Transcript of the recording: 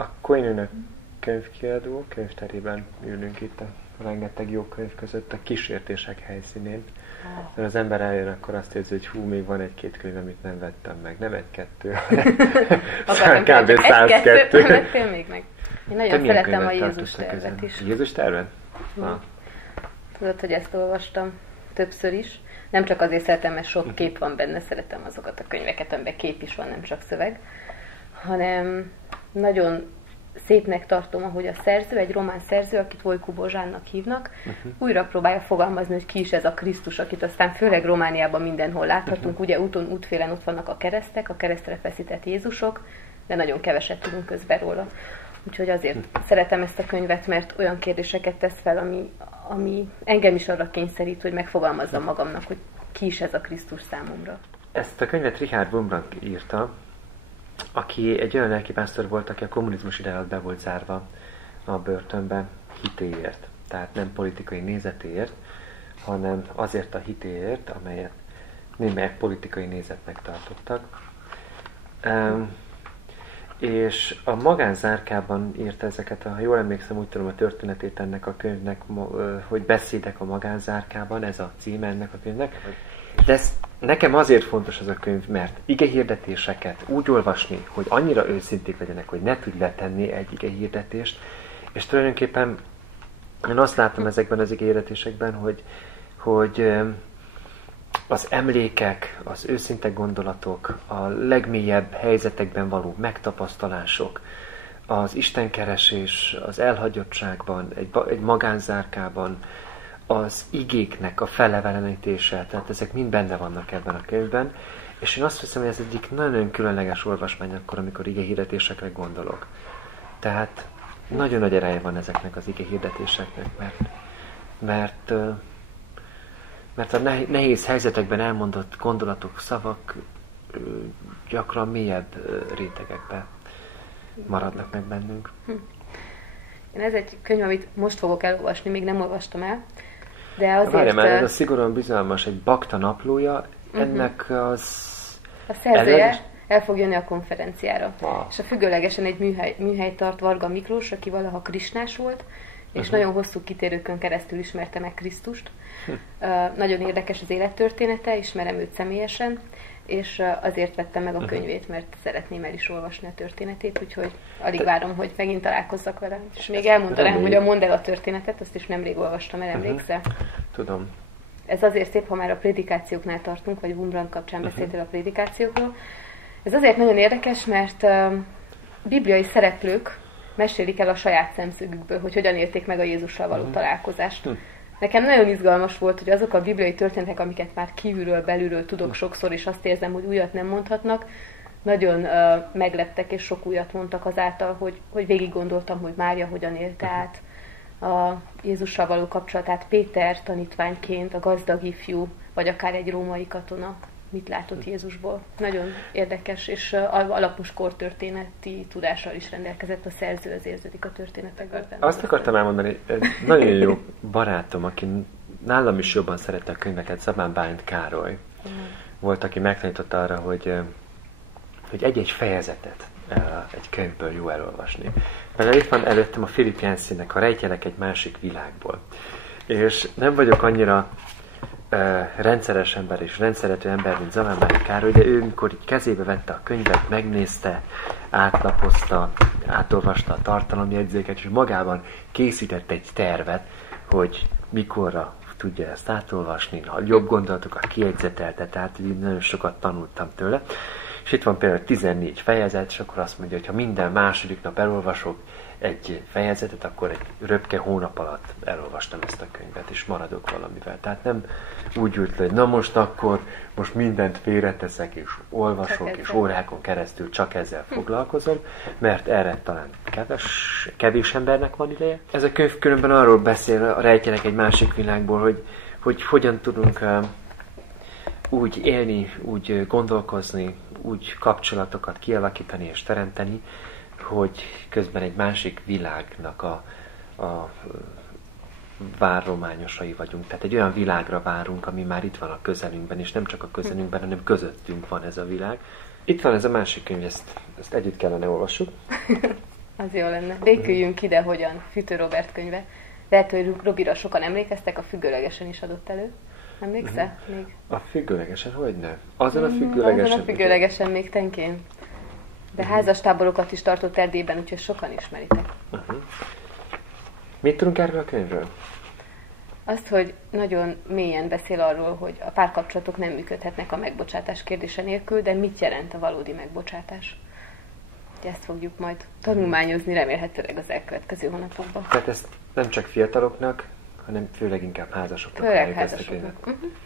A Koinőnök könyvkiadó könyvterében ülünk itt a rengeteg jó könyv között a kísértések helyszínén. Mert az ember eljön, akkor azt érzi, hogy hú, még van egy-két könyv, amit nem vettem meg. Nem egy-kettő, hanem kb. 102. Vettél még meg? Én nagyon szeretem a Jézus tervet is. Jézus tervet? Tudod, hogy ezt olvastam többször is. Nem csak azért szeretem, mert sok kép van benne, szeretem azokat a könyveket, amiben kép is van, nem csak szöveg, hanem nagyon szépnek tartom, ahogy a szerző, egy román szerző, akit Vojku Bozsánnak hívnak, újra próbálja fogalmazni, hogy ki is ez a Krisztus, akit aztán főleg Romániában mindenhol láthatunk. Ugye útfélen ott vannak a keresztek, a keresztre feszített Jézusok, de nagyon keveset tudunk közben róla. Úgyhogy azért szeretem ezt a könyvet, mert olyan kérdéseket tesz fel, ami engem is arra kényszerít, hogy megfogalmazzam magamnak, hogy ki is ez a Krisztus számomra. Ezt a könyvet Richard Wurmbrand írta, aki egy olyan lelkipásztor volt, aki a kommunizmus ide alatt be volt zárva a börtönbe hitéért. Tehát nem politikai nézetéért, hanem azért a hitéért, amelyet némelyek politikai nézetnek tartottak. És a magánzárkában írta ezeket, ha jól emlékszem, úgy tudom a történetét ennek a könyvnek, hogy Beszédek a magánzárkában, ez a címe ennek a könyvnek. De nekem azért fontos ez a könyv, mert igehirdetéseket úgy olvasni, hogy annyira őszinték legyenek, hogy ne tudj letenni egy igehirdetést, és tulajdonképpen én azt látom ezekben az igehirdetésekben, hogy az emlékek, az őszinte gondolatok, a legmélyebb helyzetekben való megtapasztalások, az istenkeresés, az elhagyottságban, egy magánzárkában, az igéknek a felelevenítése, tehát ezek mind benne vannak ebben a könyvben, és én azt hiszem, hogy ez egyik nagyon különleges olvasmány akkor, amikor igehirdetésekre gondolok. Tehát nagyon nagy ereje van ezeknek az igehirdetéseknek, mert a nehéz helyzetekben elmondott gondolatok, szavak gyakran mélyebb rétegekbe maradnak meg bennünk. Ez egy könyv, amit most fogok elolvasni, még nem olvastam el, de azért... Várjál már, ez a szigorúan bizalmas, egy bakta naplója, ennek az... A szerzője el fog jönni a konferenciára. És a függőlegesen egy műhely tart Varga Miklós, aki valaha krisnás volt, és nagyon hosszú kitérőkön keresztül ismerte meg Krisztust. Nagyon érdekes az élettörténete, ismerem őt személyesen, és azért vettem meg a könyvét, mert szeretném el is olvasni a történetét, úgyhogy alig várom, hogy megint találkozzak vele. És még elmondanám, hogy mondd el a történetet, azt is nemrég olvastam el, emlékszel? Tudom. Ez azért szép, ha már a prédikációknál tartunk, vagy Wurmbrand kapcsán beszéltél a prédikációkról. Ez azért nagyon érdekes, mert bibliai szereplők mesélik el a saját szemszögükből, hogy hogyan élték meg a Jézussal való találkozást. Nekem nagyon izgalmas volt, hogy azok a bibliai történetek, amiket már kívülről, belülről tudok sokszor, és azt érzem, hogy újat nem mondhatnak, nagyon megleptek, és sok újat mondtak azáltal, hogy végig gondoltam, hogy Mária hogyan élte át a Jézussal való kapcsolatát, Péter tanítványként, a gazdag ifjú, vagy akár egy római katona mit látott Jézusból. Nagyon érdekes, és alapos kortörténeti tudással is rendelkezett a szerző, az érződik a történetekben. Azt akartam elmondani, nagyon jó barátom, aki nálam is jobban szerette a könyveket, Szabán Bálint Károly, volt, aki megtanította arra, hogy egy-egy fejezetet egy könyvből jó elolvasni. Mert itt van előttem a Philip Yanceynek a Rejtjelek egy másik világból. És nem vagyok annyira rendszeres ember és rendszerető ember, mint Zabán Bálint Károly, de ő, mikor így kezébe vette a könyvet, megnézte, átlapozta, átolvasta a tartalomjegyzéket, és magában készített egy tervet, hogy mikorra tudja ezt átolvasni, ha jobb gondolatokat kiegyzetelte, tehát így nagyon sokat tanultam tőle. És itt van például 14 fejezet, és akkor azt mondja, hogy ha minden második nap elolvasok egy fejezetet, akkor egy röpke hónap alatt elolvastam ezt a könyvet, és maradok valamivel. Tehát nem úgy ült le, hogy na most mindent félreteszek, és olvasok, és órákon keresztül csak ezzel foglalkozom, mert erre talán kevés embernek van ideje. Ez a könyv különben arról beszél, a Rejtjelek egy másik világból, hogy hogyan tudunk úgy élni, úgy gondolkozni, úgy kapcsolatokat kialakítani és teremteni, hogy közben egy másik világnak a várományosai vagyunk. Tehát egy olyan világra várunk, ami már itt van a közelünkben, és nem csak a közelünkben, hanem közöttünk van ez a világ. Itt van ez a másik könyv, ezt együtt kellene olvassuk. Az Az jó lenne. Béküljünk ide, hogyan? Fütő Robert könyve. Lehet, hogy Robira sokan emlékeztek, a Függőlegesen is adott elő. Emlékszel? Még? A Függőlegesen, hogyne? Azon a Függőlegesen? Azon a Függőlegesen még tenkén. De házastáborokat is tartott Erdélyben, úgyhogy sokan ismeritek. Mit tudunk erről a könyvről? Azt, hogy nagyon mélyen beszél arról, hogy a párkapcsolatok nem működhetnek a megbocsátás kérdése nélkül, de mit jelent a valódi megbocsátás? Ezt fogjuk majd tanulmányozni remélhetőleg az elkövetkező hónapokban. Tehát ezt nem csak fiataloknak, hanem főleg inkább házasoknak. Főleg házasoknak.